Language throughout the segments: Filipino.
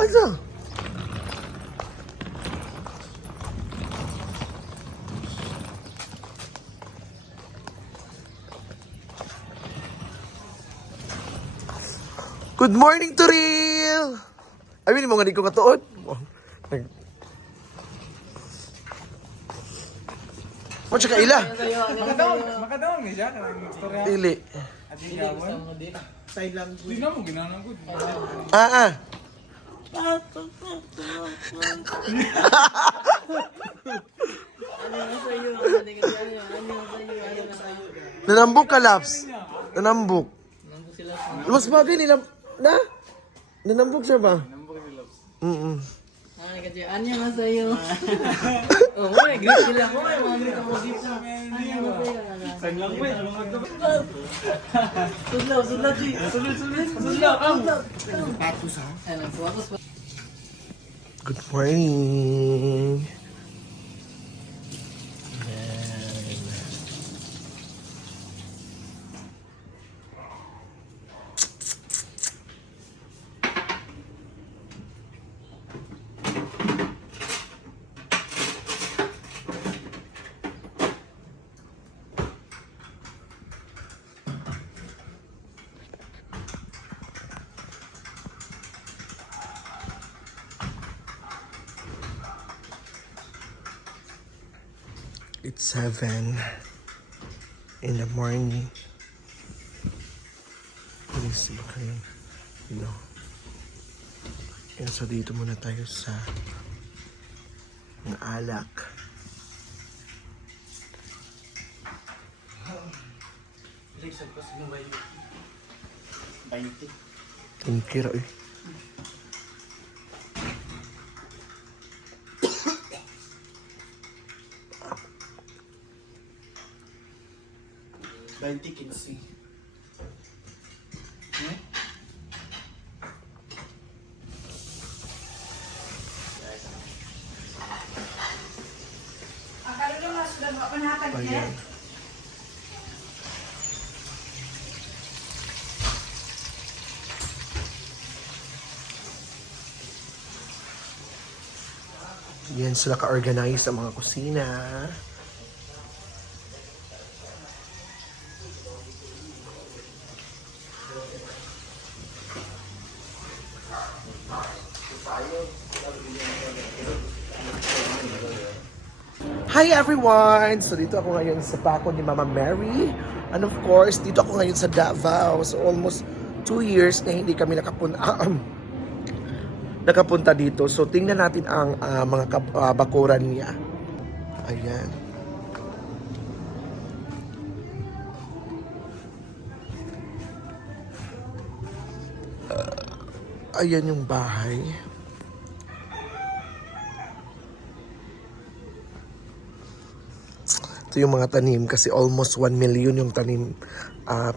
Asa? Good morning, Turil! Ay, hindi mo nga di ko katuod. Mo siya kaila? Makadaon ni siya kanang istorya. Dili. Adi gawon. Side language. Di na mo ginanangod. Ah. Nanambok ka, Laps. Nanambok. Mas bagay nila. Na? Nanambok siya ba? Anya na sa'yo. Oh, may grip sila ko. May mga grip ako dito. Anya na sa'yo. Side language. Sudlaw, G. Sudlaw. Patos ha? Ay, nagsuwatos pa. Good morning. It's 7 in the morning. Please ba kayo? Yan, so dito muna tayo sa ng alak. Tingkira eh. Kinsi. Ayan. Yan sila ka-organize sa mga kusina. Hi everyone! So dito ako ngayon sa bako ni Mama Mary. And of course, dito ako ngayon sa Davao. So almost 2 years na hindi kami nakapunta dito. So tingnan natin ang mga bakuran niya. Ayan. Ayan yung bahay. Ito yung mga tanim kasi almost 1 million yung tanim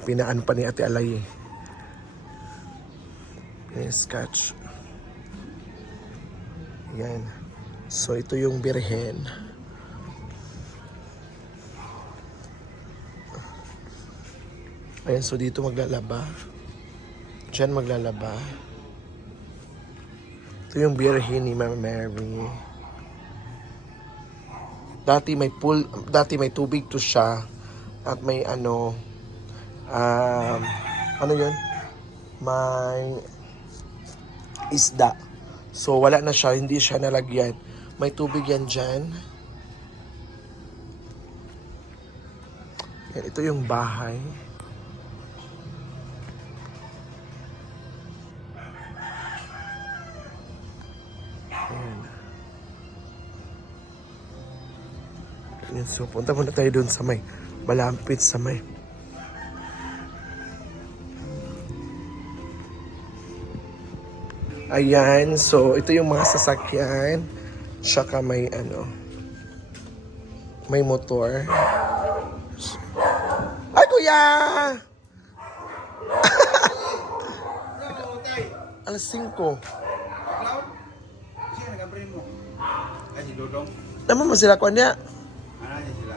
pinaan pa ni Ate Alay. Yes, catch. Yan. So ito yung birhen. Ayan, so dito maglalaba. Diyan maglalaba. Ito yung birhen ni Mama Mary. Dati may pool, dati may tubig to siya at may ano yun? May isda. So wala na siya, hindi siya nalagyan. May tubig yan dyan. Yan, ito yung bahay. Yan, so punta muna tayo doon sa may malapit sa may ayan, so ito yung mga sasakyan tsaka may may motor. Ay kuya! Alas 5. Siya nag-abrin mo. Ay, si Dodong. Naman mo sila ko niya. Ano niya sila?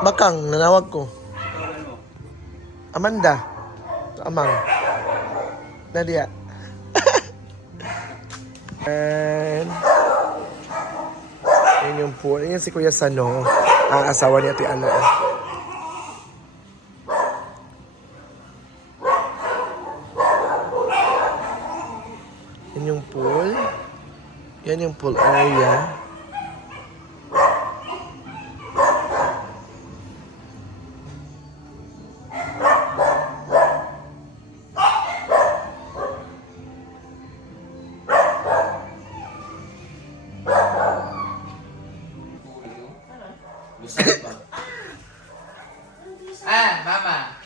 Bakang, nanawag ko. Tawagan mo. Amanda. Amang. Nadia. And yan yung pool. Yan si Kuya Sano. Asawa ni Ate Ana. Yan yung pool. Yan yung pool area. Ah, mama.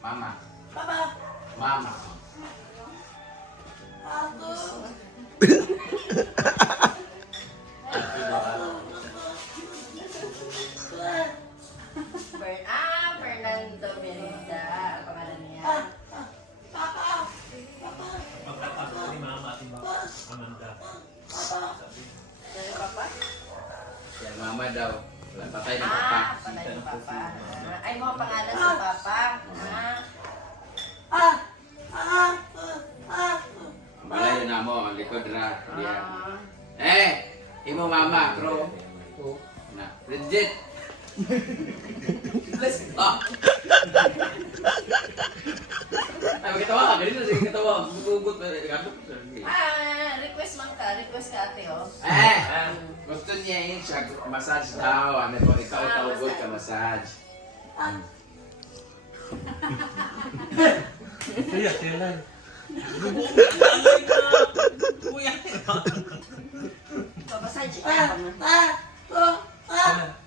Mama. Mama. Fernando Merida. Ang pangalan niya. Dari Papa? Yan, mama daw. Patay ng papa. Patay ng Papa. Ay, mo ang pangalan sa Papa. Malayo na mo, ang likod ra. Yan. Imo mama, bro. Na, legit. Let's go. Ay, magkatawa ka. Ganito, sige katawa. Bubugot na. Request man ka. Request ka ate, oh. Gusto niya yun siya. Massage daw. Ano po, ikaw tawagod ka massage. Kaya, kailan? Papasadya ka.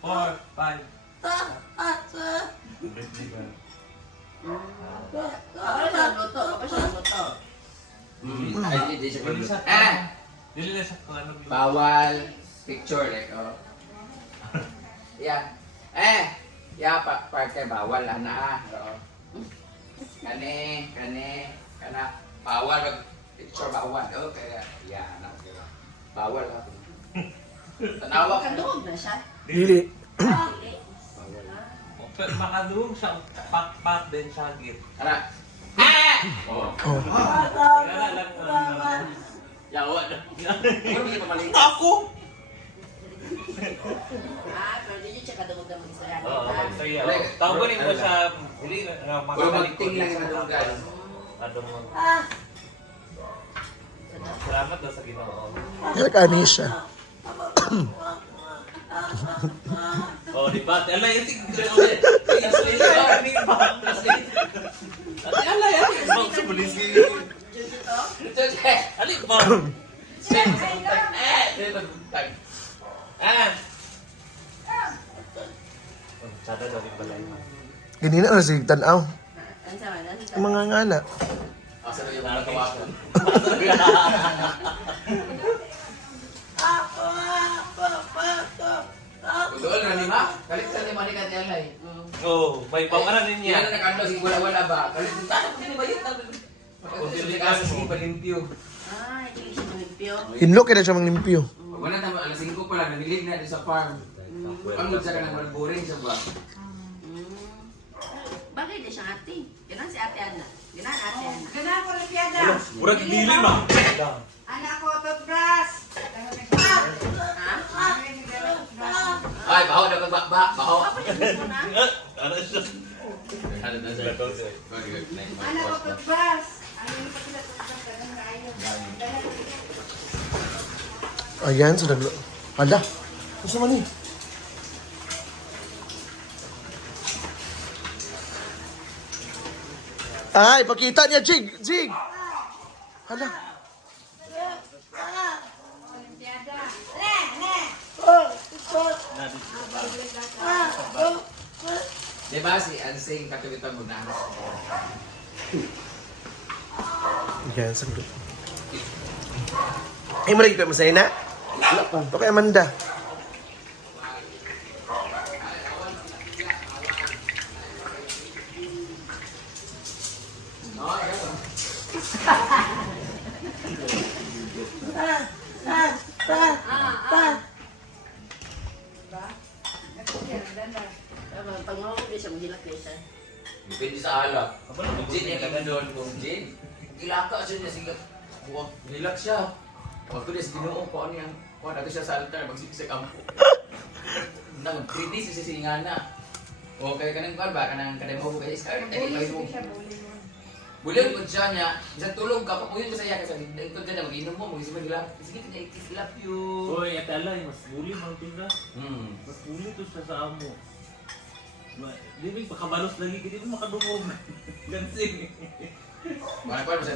4, 5. Papa siya luto. Papa siya luto. Ay, hindi siya Dili sa Dili na sa kung ano. bawal picture like yeah. Part kay bawal ana. Kani kana bawal mag picture bawal. Kaya ana. Bawal ha. Tanawa ka Kadungog na siya. Dili. Dili. Makadung sa pak din sa git. Ana. Oh. Kaya lang Yawa. Ako. Pero di siya kadungog na mag-isaya. Oo, saya. Tawagin mo sa dili na Pero magting lang yung madunggan. Adong mo. Salamat daw sa Ginoo. Nagkani siya. Oh, di ba? Ala yung translate. Ala yan. Bang sa polisi. Ali ba? Sada daw yung balay. Ganina na si Tanaw. Ano sa man? Ang mga ngana. Asa na yung mga tawakan? Doon na lima? Kalit sa lima ni Katialay. Oh, may pangalan Yan niya. na nakano, sige wala-wala ba? Kalit sa tanong, hindi ba yun? Hindi ka sa sige palimpyo. Hindi siya lumpio. Hinlo kaya siya manglimpyo. Wala na, alas 5 pa lang, namilig na din sa farm. Ano sa ka nang boring siya ba? Bagay di siya ate. Ganun si ate Ana. Ganun ate Ana. Ganaan ko rin piyada. Murag dili ma. Anak ko, toothbrush. Ha? Ay, baho na baho. Apa siya gusto na? Ano siya? Ano na siya? Anak ko, toothbrush. Ano yung pagkila toothbrush? Ganun na ayaw. Ayan, so naglo... Ala! Gusto man eh. Ay, pakita niya, Jig! Jig! Hala! Piyada. Le, le. Diba si Ansing katulitan mo na? Ayan, sa naglo... Ay, maragi pa masaya na? Wala pa. Ito kay Amanda. Pag mahukog din siya, magilak din siya. Depende sa alak. Apa na Kung gin, yung doon kung gin. Ilaka siya niya siya. Buwag, relax siya. Huwag ko niya sa ginoo ko ano yung kuha natin siya sa altar, magsipis sa kampo. Nag-pretty si sisingana. O kaya kanang kuha ba, kanang mo guys, kaya tayo Bully mo. siya, bully mo. Bulan ko siya niya, isang tulog ka, papuyon ko sa iya, kasi ito ka na, mag-inom mo, mag-isip mo nila. Sige, kanya, I love you. Oy, ate ala, mas bully mang tinda. Hmm. Mas bully to siya sa amo. Di ba pagkabalos lagi, hindi mo makadungog. Gansing. Mga kuha mo sa